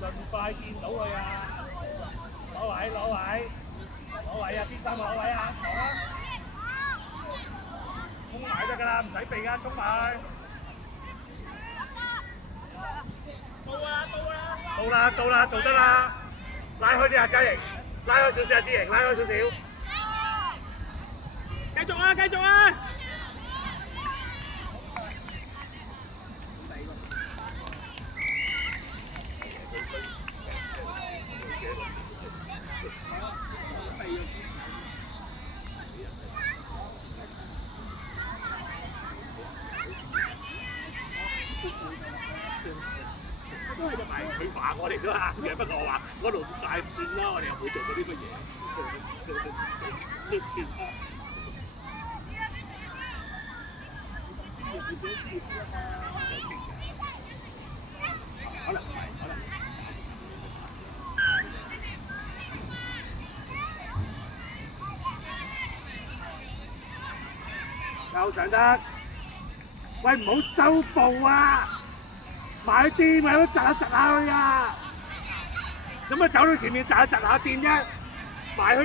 盡快見到佢啊！攞位攞位攞位啊！邊三個攞位啊？講啊！衝埋得㗎啦，唔使避㗎，衝埋！到啦，做得啦！拉開啲啊，嘉瑩，拉開少少啊，志瑩，拉開少少。繼續啊，繼續啊！都係埋佢話我哋都啱嘅，不過我話嗰度晒算啦，我哋又冇做過啲乜嘢，都算啦。可能唔係，可能。夠上得，喂唔好收步啊！埋啲咪都窒下佢啊！咁啊走到前面窒下掂啫，埋去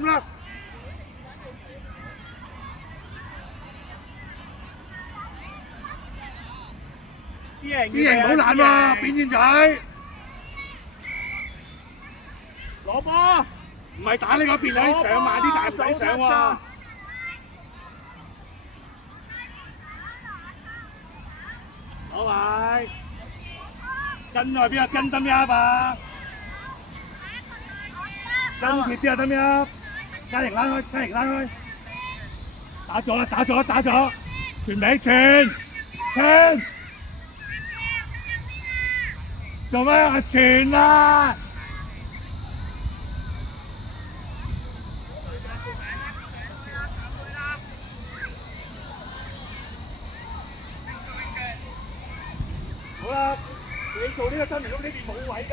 掂啦！知型唔好懶喎，扁尖嘴！攞波，唔係打你嗰邊，你上慢啲，但係唔使上喎。攞位。跟外邊啊，跟得咩啊？跟貼啲啊，得咩啊？嘉瑩拉開，打咗，傳俾傳，做咩啊？傳啊！好啦。你做呢個新嚟屋呢邊冇位嘅，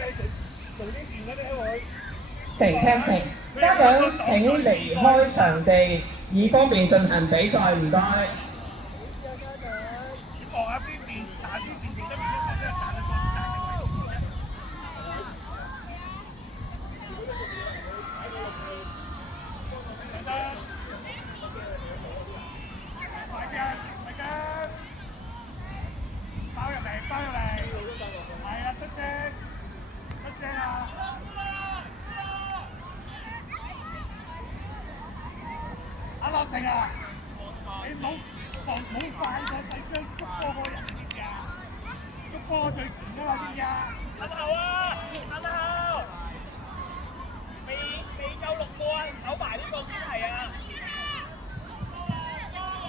做呢邊嗰啲會。停，家長請離開場地，以方便進行比賽，唔該。望下邊邊，打啲線定得邊一個咧，打得個大嘅位。快啲，包入嚟，係啊，出聲啊！阿樂成啊，你唔好快過細張捉波個人先㗎，捉波最前㗎嘛先㗎。等後，未夠6個啊，守埋呢個先係啊。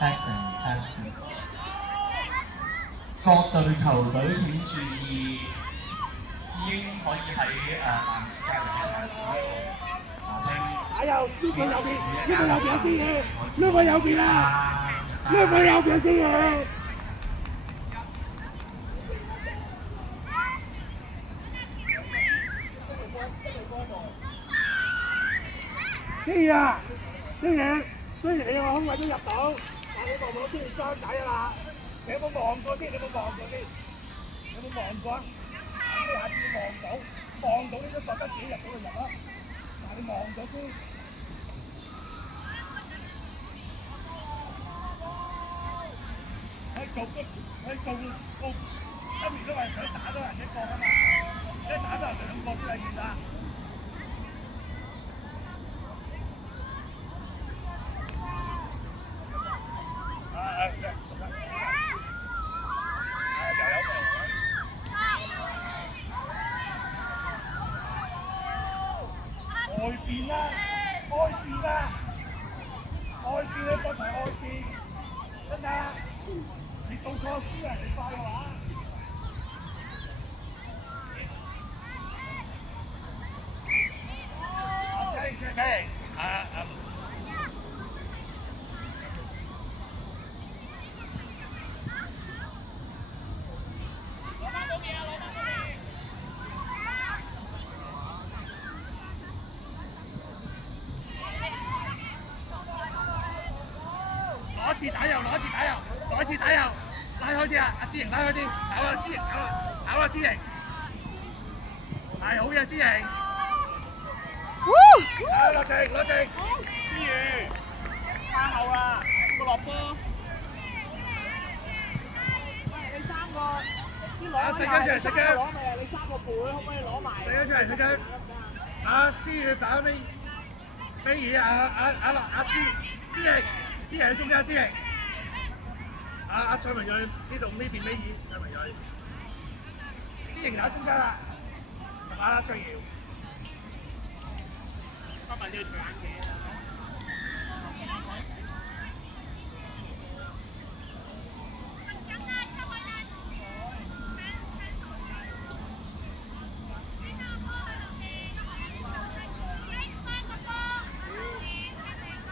Action，各隊球隊請注意，已經可以喺男士隔離嘅場子打右，呢個右邊先嘅，呢個右邊啊，呢個右邊先嘅。啲嘢，雖然你個空位都入到，但係你望唔到先裝底啊嘛。你有冇望過先？你有冇望過啊？你下次望到你都覺得自己入到就入啦。但係你望咗先。今年都係想打多人一個啊嘛，一打多人2個先係完啦。外邊啦，你個台外邊，真㗎！你到錯輸啊！你快嘅話。攞一次打右，拉開開啲啊！阿知瑩拉開啲，跑啊！知瑩跑啊！跑啊！知瑩，係好嘢！知瑩，落靜落靜，思雨，太後啦，個落波。喂，你3個啲攞食緊出嚟，食緊。攞未啊？你3個盤可唔可以攞埋？食緊出嚟，食緊。啊，思雨打俾飛爾阿知瑩喺中間，知瑩。阿蔡文睿呢度呢邊尾二，蔡文睿，知瑩喺中間啦，同阿張瑤。今日要除眼鏡。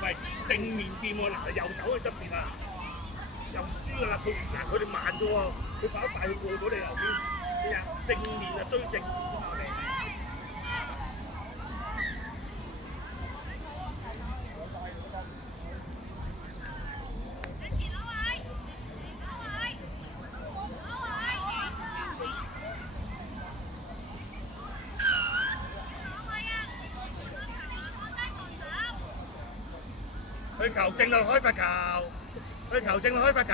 喂，正面掂喎，嗱又走去側邊啦。又輸㗎啦！佢哋慢咗喎，佢跑得快，佢過到你後邊。咩啊？正面啊，追正我哋。去球正路開罰球。去球證開罰球。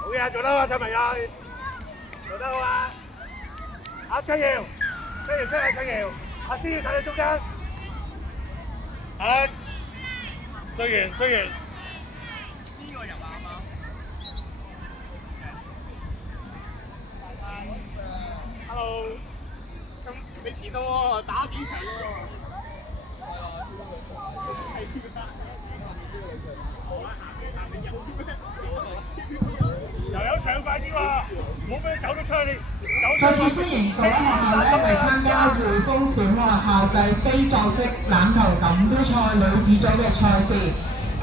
好嘢，做得好啊，蔡文睿，做得好啊！阿張瑤，張瑤，阿思睇你中間。追完。呢個入啊嘛。Hello， 咁你遲到喎，打幾場喎？又有搶快啲喎，唔好俾佢走得出去。再次歡迎各位學校咧嚟參加匯豐小學校際非撞式欖球錦標賽女子組嘅賽事。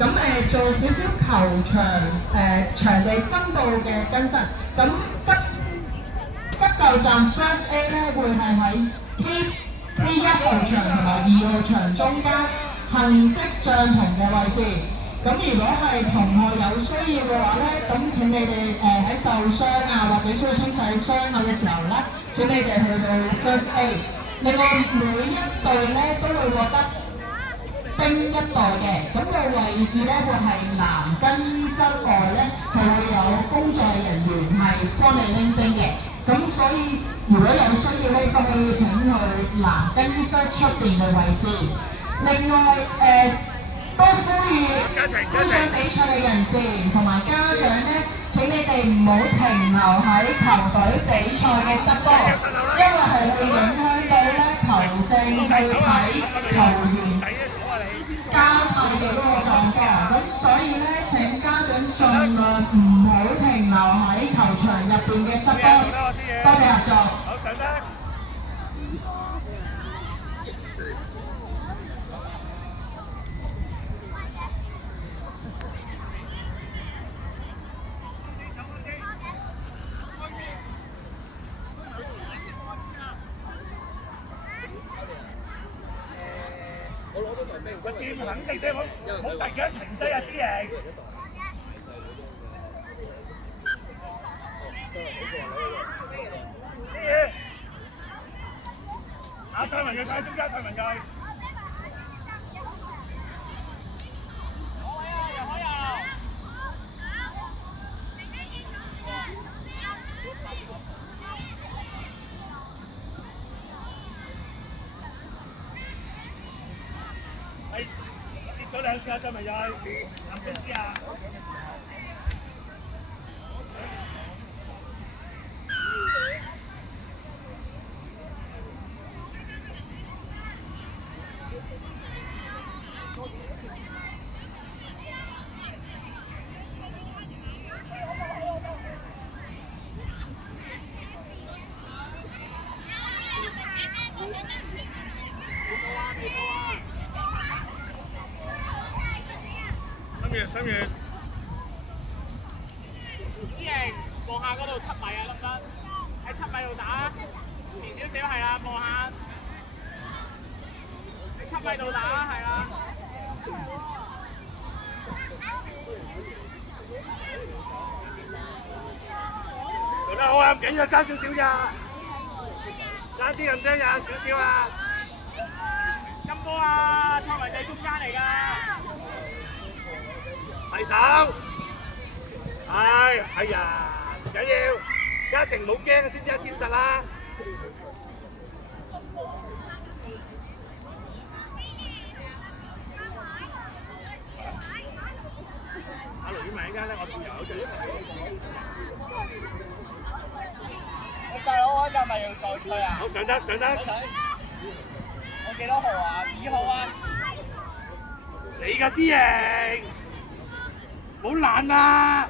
咁做少少球場場地分佈嘅更新。咁急救站 First A 咧會係喺 K1 號場同埋2號場中間杏色帳篷嘅位置。咁如果係同學有需要嘅話咧，咁請你哋喺受傷啊或者需要清洗傷口嘅時候咧，請你哋去到 First A。另外每一隊咧都會獲得冰一袋嘅，咁個位置咧會係男更衣室外咧係會有工作人員係幫你拎冰嘅。咁所以如果有需要咧，都可以請去男更衣室出邊嘅位置。另外都呼籲觀賞比賽嘅人士同埋家長咧，請你哋唔好停留喺球隊比賽嘅室波，因為係會影響到咧球證去睇球員交替嘅嗰個狀況。咁所以咧，請家長盡量唔好停留喺球場入邊嘅室波。多謝合作。個劍肯定啫，冇突然間停低啊！啲嘢。啲嘢。阿蔡文睿喺中間，蔡文睿。跌咗兩次啊，蔡文睿，行邊啲啊？三月。望下嗰度7米啊，得唔得？喺7米度打，前少少係啦，望下。喺7米度打，係啦。做得好啊，唔緊要，爭少少咋，爭啲咁啫呀，少少啊。金波啊，蔡維仔中間嚟㗎。提手，係呀，唔緊要，嘉晴冇驚，知唔知啊？簽實啦。阿盧宇文依家咧，我導遊就大佬，我今日咪要再吹啊！好上得上得，我幾多號啊？2號啊！你㗎知型，冇懶啊！